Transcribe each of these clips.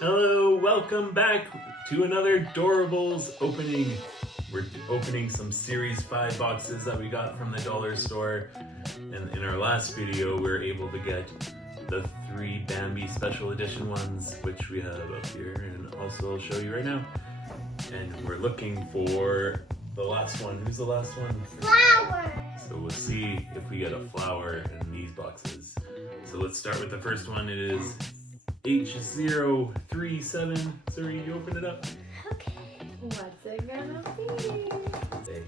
Hello, welcome back to another Doorables opening. We're opening some Series 5 boxes that we got from the dollar store. And in our last video, we were able to get the 3 Bambi special edition ones, which we have up here, and also I'll show you right now. And we're looking for the last one. Who's the last one? Flower! So we'll see if we get a flower in these boxes. So let's start with the first one. It is H037. Sorry, you open it up. Okay. What's it gonna be? Hey.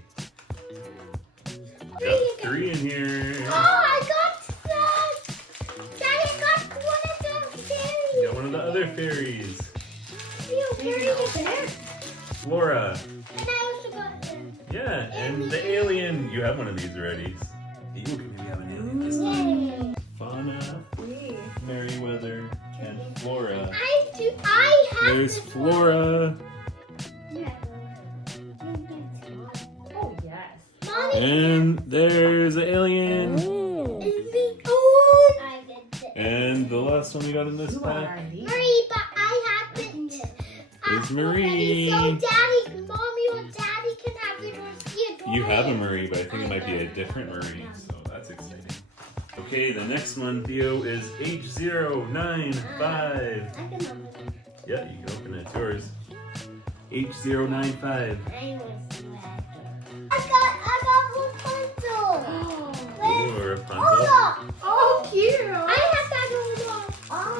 Got 3 in here. Oh, I got that! Daddy, I got one of the fairies! You got one of the other fairies. Fairy open it? Flora. And I also got them. Yeah, and the alien. You have one of these already. You can maybe have an alien this time. Yay! Fauna, Three. Merryweather, and Flora. I have There's this Flora. Oh, yes. Mommy, And there's the alien. I did this. And the last one we got in this Who pack are these? Marie, but I have it. is Marie. So Daddy, Mommy or Daddy can have it or see it. You have a Marie, but I think it might be a different Marie, so that's exciting. Okay, the next one, Theo, is H095. I can open it. Yeah, you can open it. It's yours. H095. I got Rapunzel. Ooh, Rapunzel. Olaf. Oh, cute. I have that Olaf.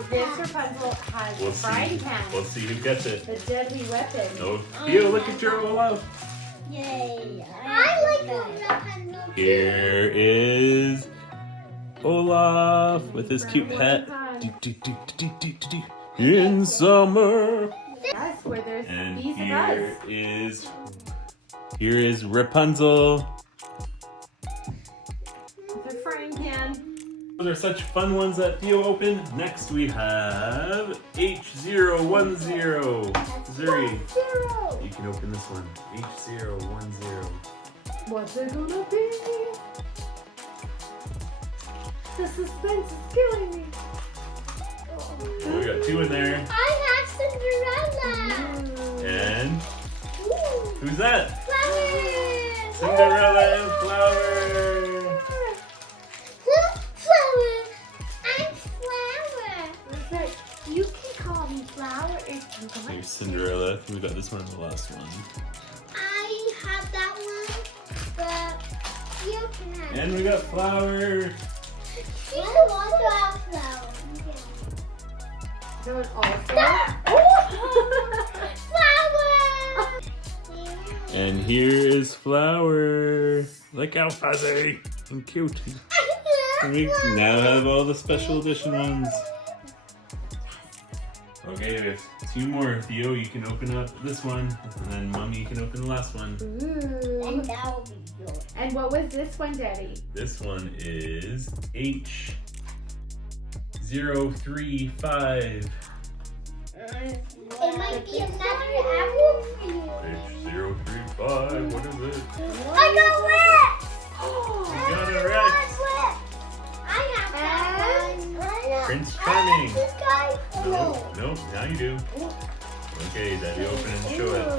This Rapunzel has We'll a frying see. pan. We'll see who gets it. The deadly weapon. No, Theo, look at your Olaf. Yay. I like Rapunzel. Here is Olaf with his cute pet. In summer. Yes, where there's And bees of us. here is Rapunzel. The frying pan. Those are such fun ones that Theo opened. Next we have H010. Zuri, Zero. you can open this one. H010. What's it gonna be? The suspense is killing me. Oh, we got 2 in there. I have Cinderella. And Ooh. who's that? Flowers. Cinderella and Flower. Flower. I'm Flower. Okay, you can call me Flower if you want. Here's Cinderella. We got this one and the last one. I have that one, but you can have And we got Flower. I want to have Flower. So it's also. Flower. And here is Flower. Look how fuzzy and cute. And we now have all the special edition ones. Okay, we have 2 more. Theo, you can open up this one, and then Mommy, you can open the last one. Ooh. And that will be good. And what was this one, Daddy? This one is H035. It might be another apple for you. H035, what is it? I got wet. You got it right. I have that one. Prince I Charming. have this guy. No, now you do. Okay, Daddy, open and show it. I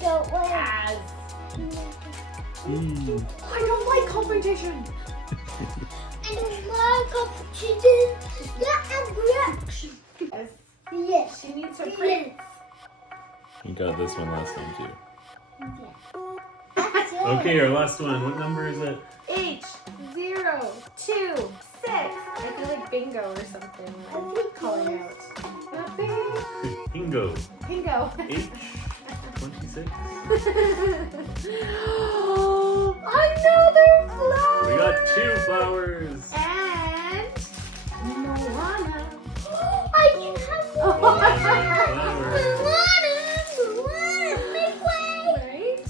got wet. Yes. Mm. I don't like competition. I don't like competition. Yeah, I'm reaction. Yes. Yes. She needs her prince. You got this one last time too. That's yours. Okay, our last one. What number is it? H026. I feel like bingo or something. I'm calling out. Bingo. Bingo. H26. Another flower. We got 2 flowers. And Moana. I can have make way. Right?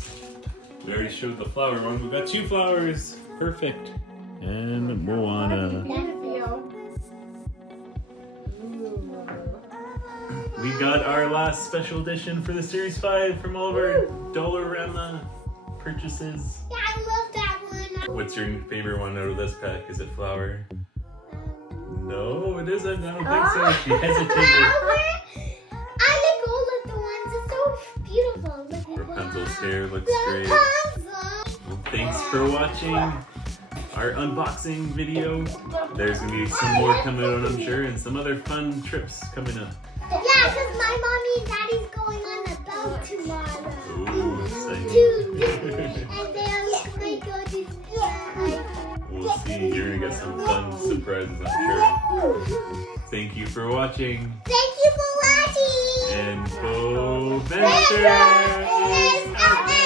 We already showed the flower one. We got 2 flowers. Perfect. And Moana. We got our last special edition for the Series 5 from all of our Dollarama purchases. Yeah, I love that one. What's your favorite one out of this pack? Is it flower? No, it isn't. I don't think so. She hesitated. Flower for watching our unboxing video. There's gonna be some more coming out, I'm sure, and some other fun trips coming up. Yeah, because my mommy and daddy's going on a boat tomorrow. Ooh, exciting. And they're gonna go to We'll see. You're gonna get some fun surprises, I'm sure. Thank you for watching. Thank you for watching. And Bo Venture is out there.